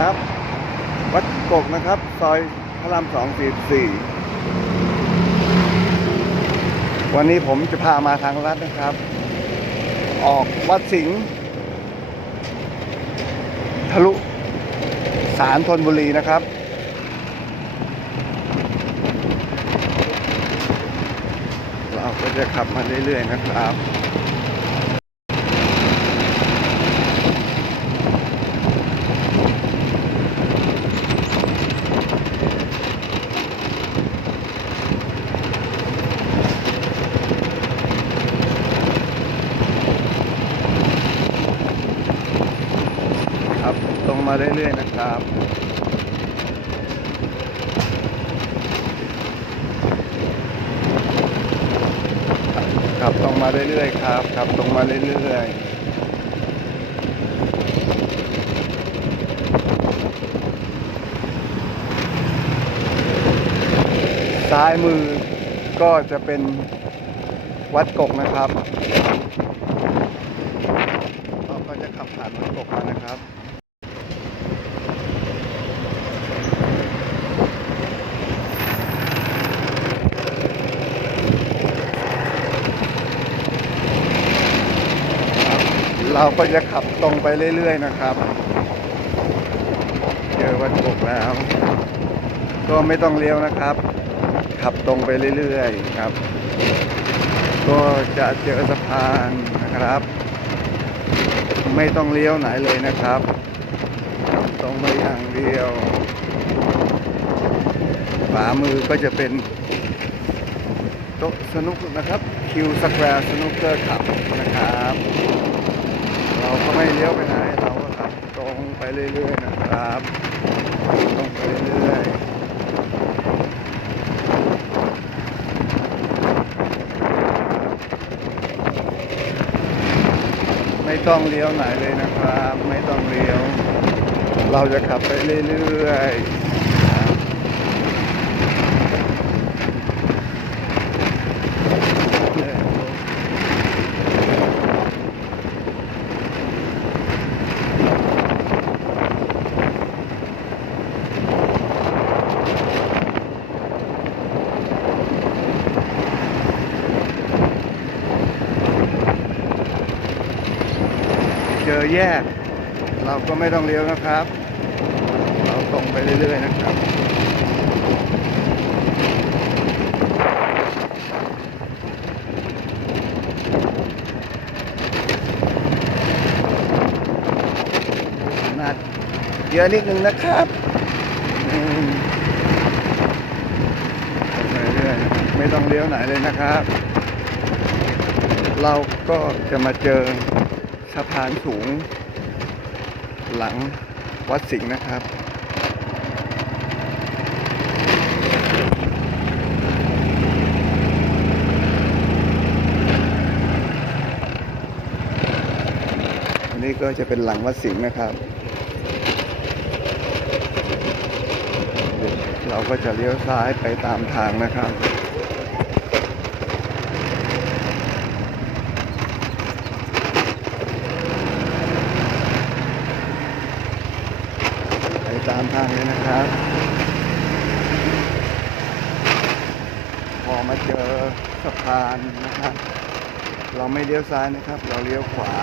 ครับ วัดกกนะครับ ซอยพระรามสองสี่สี่วันนี้ผมจะพามาทางลัดนะครับ ออกวัดสิงห์ทะลุสารธนบุรีนะครับ เราก็จะขับมาเรื่อยๆนะครับตรง มาเรื่อยๆนะครับขับตรงมาเรื่อยๆครับขับตรงมาเรื่อยๆซ้ายมือก็จะเป็นวัดกกนะครับเราก็จะขับผ่านวัดกกมานะครับ เราก็จะขับตรงไปเรื่อย ๆ นะครับ เจอวัดกกแล้ว ก็ไม่ต้องเลี้ยวนะครับ ขับตรงไปเรื่อย ๆ ครับ ก็จะเจอสะพานนะครับ ไม่ต้องเลี้ยวไหนเลยนะครับขับตรงไปอย่างเดียวขวามือก็จะเป็นโต๊ะสนุกนะครับ คิวสแควร์สนุกเกอร์ขับนะครับ เราก็ไม่เลี้ยวไปไหนเราก็ขับตรงไปเรื่อยๆนะครับตรงไปเรื่อยๆไม่ต้องเลี้ยวไหนเลยนะครับ ไม่ต้องเลี้ยว เราจะขับไปเรื่อยๆ จอแยก เราก็ไม่ต้องเลี้ยวนะครับ เราตรงไปเรื่อยๆนะครับนัดเยอะนิดนึงนะครับไปเรื่อยไม่ต้องเลี้ยวไหนเลยนะครับ เราก็จะมาเจอ สะพานสูง หลังวัดสิงห์นะครับอันนี้ก็จะเป็นหลังวัดสิงห์นะครับ เราก็จะเลี้ยวซ้ายไปตามทางนะครับ ตามทางเลยนะครับ พอมาเจอสะพานนะครับ เราไม่เลี้ยวซ้ายนะครับ เราเลี้ยวขวา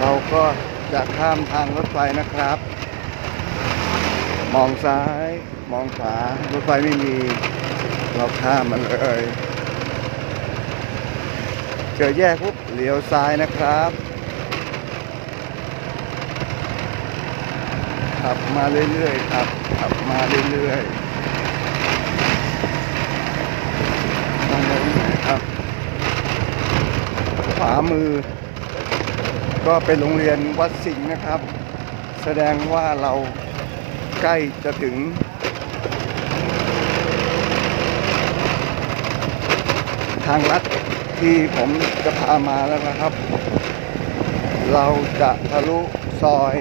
เราก็จะข้ามทางรถไฟนะครับ มองซ้าย มองขวารถไฟไม่มี เราข้ามมันเลย เจอแยกปุ๊บเลี้ยวซ้ายนะครับขับมาเรื่อยๆครับขับมาเรื่อยๆต้องไปไหนครับ ขวามือ ก็เป็นโรงเรียนวัดสิงห์นะครับ แสดงว่าเรา ใกล้จะถึง ทางลัดที่ผมจะพามาแล้วนะครับ เราจะทะลุซอย